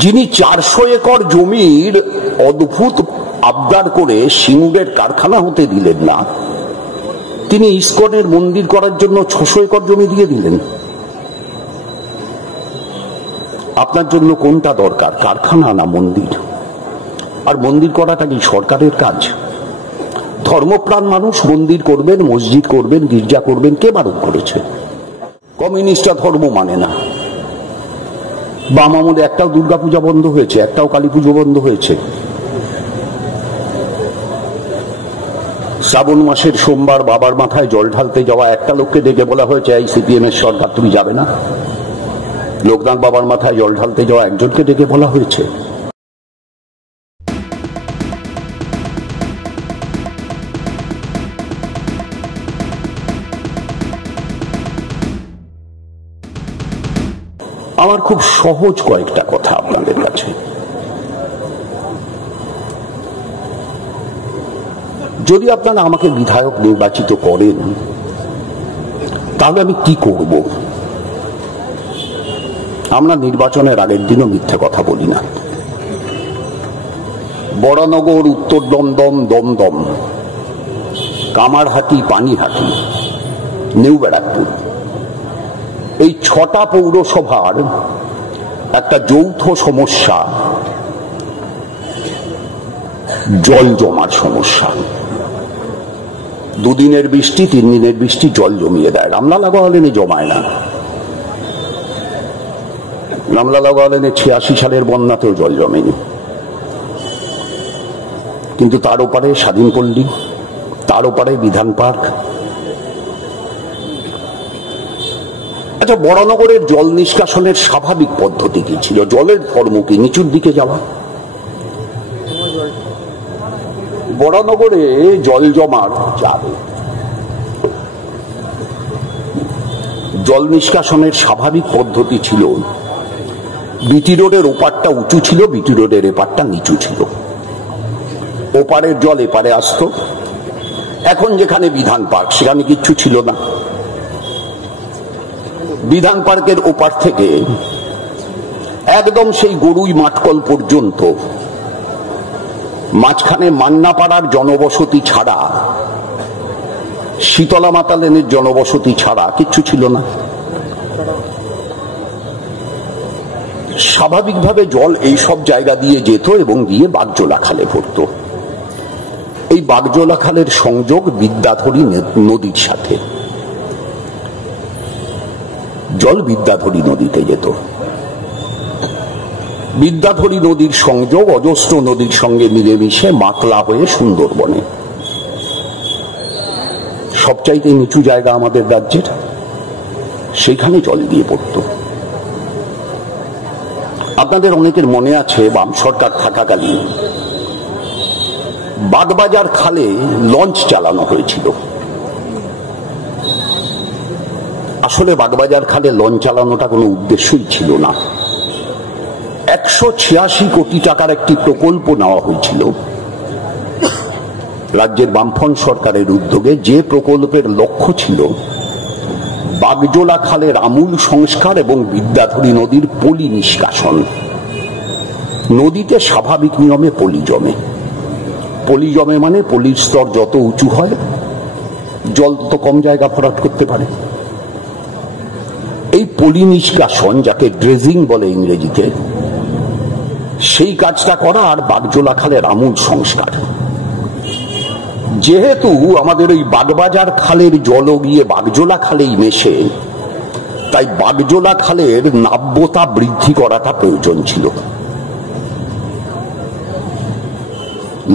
যিনি 400 একর জমির অদ্ভুত আবদার করে সিঙ্গুরের কারখানা হতে দিলেন না, তিনি ইস্কনের মন্দির করার জন্য 600 একর জমি দিয়ে দিলেন। আপনার জন্য কোনটা দরকার, কারখানা না মন্দির? আর মন্দির করাটা কি সরকারের কাজ? ধর্মপ্রাণ মানুষ মন্দির করবেন, মসজিদ করবেন, গির্জা করবেন, কে বারণ করেছে? কমিউনিস্টরা ধর্ম মানে না। বাম আমলে একটাও দুর্গাপূজা বন্ধ হয়েছে, একটাও কালী পুজো বন্ধ হয়েছে। শ্রাবণ মাসের সোমবার বাবার মাথায় জল ঢালতে যাওয়া একটা লোককে ডেকে বলা হয়েছে, এই সিপিএম এর সরকার তুমি যাবে না? লোকনাথ বাবার মাথায় জল ঢালতে যাওয়া একজনকে ডেকে বলা হয়েছে। আমার খুব সহজ কয়েকটা কথা আপনাদের কাছে। যদি আপনারা আমাকে বিধায়ক নির্বাচিত করেন, তাহলে আমি কি করব? আমরা নির্বাচনের আগের দিনও মিথ্যে কথা বলি না। বড়নগর, উত্তর দমদম, দমদম, কামারহাটি, পানিহাটি, নিউ ব্যারাকপুর, এই 6টা পৌরসভার একটা যৌথ সমস্যা জল জমার সমস্যা। দুদিনের বৃষ্টি, 3 দিনের বৃষ্টি জল জমিয়ে দেয়। রামলালা গহলেনে জমায় না। রামলালা গহলেনে 86 সালের বন্যাতেও জল জমেনি। কিন্তু তার ওপারে স্বাধীনপল্লী, তার ওপারে বিধান পার্ক। আচ্ছা, বড়নগরের জল নিষ্কাশনের স্বাভাবিক পদ্ধতি কি ছিল? জলের ধর্ম কি নিচুর দিকে যাওয়া? বড়নগরে জল জমার যাবে, জল নিষ্কাশনের স্বাভাবিক পদ্ধতি ছিল বিটি রোডের ওপারটা উঁচু ছিল, বিটি রোডের এপারটা নিচু ছিল। ওপারের জল এপারে আসতো। এখন যেখানে বিধান পার্ক, সেখানে কিচ্ছু ছিল না। বিধান পার্কের ওপার থেকে একদম সেই গরুই মাঠকল পর্যন্ত মাঝখানে মান্নাপাড়ার জনবসতি ছাড়া, শীতলা মাতা লেনের জনবসতি ছাড়া কিচ্ছু ছিল না। স্বাভাবিকভাবে জল এই সব জায়গা দিয়ে যেত এবং গিয়ে বাগজোলা খালে পড়ত। এই বাগজোলা খালের সংযোগ বিদ্যাধরী নদীর সাথে। জল বিদ্যাধরী নদীতে যেত। বিদ্যাধরী নদীর সংযোগ অজস্র নদীর সঙ্গে মিলেমিশে মাতলা হয়ে সুন্দরবনে। সবচাইতে নিচু জায়গা আমাদের রাজ্যের, সেখানে জল দিয়ে পড়ত। আপনাদের অনেকের মনে আছে, বাম সরকার থাকাকালীন বাগবাজার খালে লঞ্চ চালানো হয়েছিল। আসলে বাগবাজার খালে লঞ্চ চালানোটা কোনো উদ্দেশ্যই ছিল না। 186 কোটি টাকার একটি প্রকল্প নেওয়া হয়েছিল রাজ্যের বামফ্রন্ট সরকারের উদ্যোগে, যে প্রকল্পের লক্ষ্য ছিল বাগজোলা খালের আমূল সংস্কার এবং বিদ্যাধরী নদীর পলি নিষ্কাশন। নদীতে স্বাভাবিক নিয়মে পলি জমে। পলি জমে মানে পলির স্তর যত উঁচু হয়, জল তত কম জায়গা ভরাট করতে পারে। এই পলি নিষ্কাশন, যাকে ড্রেজিং বলে ইংরেজিতে, সেই কাজটা করা আর বাগজোলা খালের আমূল সংস্কার। যেহেতু আমাদের ওই বাগবাজার খালের জল গিয়ে বাগজোলা খালেই মেশে, তাই বাগজোলা খালের নাব্যতা বৃদ্ধি করাটা প্রয়োজন ছিল।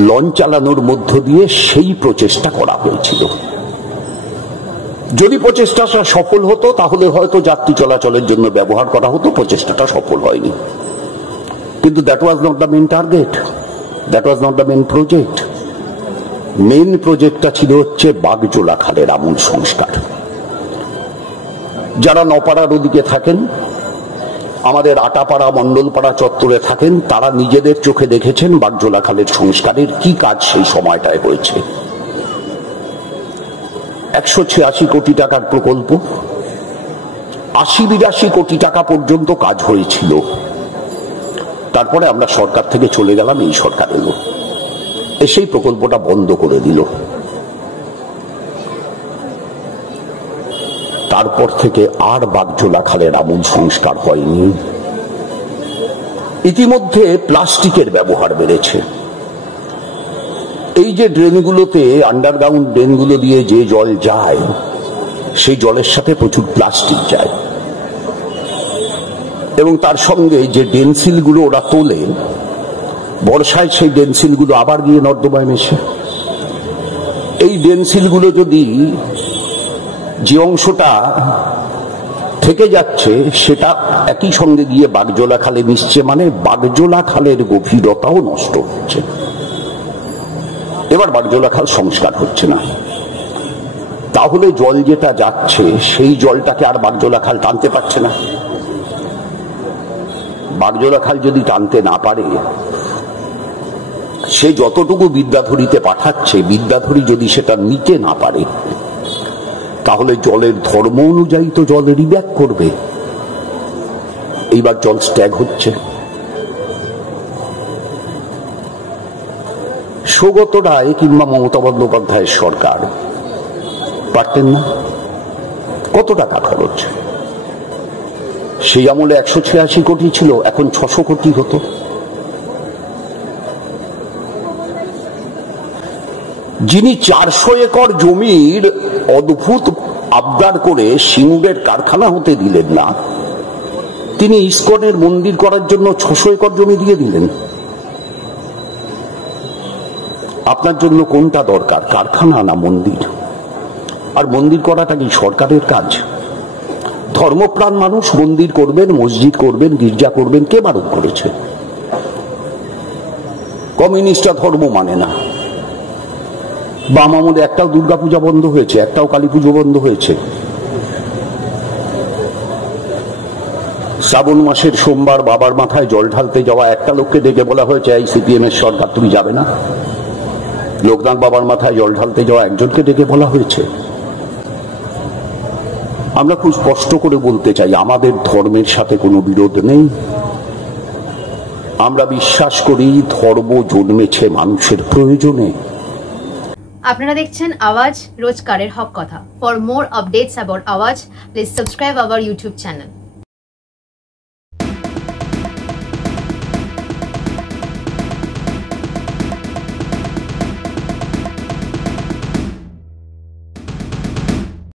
লঞ্চ চালানোর মধ্য দিয়ে সেই প্রচেষ্টা করা হয়েছিল। যদি প্রচেষ্টাটা সফল হতো, তাহলে হয়তো যাত্রী চলাচলের জন্য ব্যবহার করা হতো। প্রচেষ্টাটা সফল হয়নি। কিন্তু that was not the main target, that was not the main project. Main প্রজেক্টটা ছিল হচ্ছে বাগজোলা খালের আমূল সংস্কার। যারা নপাড়ার ওদিকে থাকেন, আমাদের আটাপাড়া, মন্ডলপাড়া চত্বরে থাকেন, তারা নিজেদের চোখে দেখেছেন বাগজোলা খালের সংস্কারের কি কাজ সেই সময়টায় হয়েছে। 186 কোটি টাকার প্রকল্প, 80-82 কোটি টাকা পর্যন্ত কাজ হয়েছিল। তারপরে আমরা সরকার থেকে চলে গেলাম, এই সরকার এলো, সেই প্রকল্পটা বন্ধ করে দিল। তারপর থেকে আর বাগজোলা খালের আমূল সংস্কার হয়নি। ইতিমধ্যে প্লাস্টিকের ব্যবহার বেড়েছে। এই যে ড্রেনগুলোতে, আন্ডারগ্রাউন্ড ড্রেনগুলো দিয়ে যে জল যায়, সেই জলের সাথে প্রচুর প্লাস্টিক যায়, এবং তার সঙ্গে যে ডেনসিলগুলো ওরা তোলে, বর্ষায় সেই ডেনসিলগুলো আবার গিয়ে নর্দমায় মেশে। এই ডেনসিলগুলো যদি যে অংশটা থেকে যাচ্ছে সেটা একই সঙ্গে গিয়ে বাগজোলা খালে মিশছে, মানে বাগজোলা খালের গভীরতাও নষ্ট হচ্ছে। এবার বাগজোলা খাল সংস্কার হচ্ছে না, তাহলে জল যেটা যাচ্ছে সেই জলটাকে আর বাগজোলা খাল টানতে পারছে না। বাগজোলা খাল যদি টানতে না পারে, সে যতটুকু বিদ্যাধরীতে পাঠাচ্ছে, বিদ্যাধরী যদি সেটা নিতে না পারে, তাহলে জলের ধর্ম অনুযায়ী তো জল রিব্যাক করবে। এইবার জল স্ট্যাগ হচ্ছে। সৌগত রায় কিংবা মমতা বন্দ্যোপাধ্যায়ের সরকার পারতেন না। কত টাকা খরচ? সেই আমলে 186 কোটি ছিল, এখন 600 কোটি হতো। যিনি 400 একর জমির অদ্ভুত আবদার করে সিঙ্গুরের কারখানা হতে দিলেন না, তিনি ইস্কনের মন্দির করার জন্য 600 একর জমি দিয়ে দিলেন। আপনার জন্য কোনটা দরকার, কারখানা না মন্দির? আর মন্দির করাটা কি সরকারের কাজ? ধর্মপ্রাণ মানুষ মন্দির করবেন, মসজিদ করবেন, গির্জা করবেন, কে বারণ করেছে? কমিউনিস্টরা ধর্ম মানে না। বাম আমলে একটাও দুর্গাপূজা বন্ধ হয়েছে, একটাও কালী পুজো বন্ধ হয়েছে। শ্রাবণ মাসের সোমবার বাবার মাথায় জল ঢালতে যাওয়া একটা লোককে ডেকে বলা হয়েছে, এই সিপিএম এর সরকার তুমি যাবে না? লোকনাথ বাবার মাথায় জল ঢালতে যাওয়া একজনকে ডেকে বলা হয়েছে। আমরা খুব স্পষ্ট করে বলতে চাই, আমাদের ধর্মের সাথে কোনো বিরোধ নেই। আমরা বিশ্বাস করি ধর্ম জন্মেছে মানুষের প্রয়োজনে। আপনারা দেখছেন আওয়াজ, রোজকারের হক কথা। ফর মোর আপডেটস অ্যাবাউট আওয়াজ, please subscribe our YouTube channel.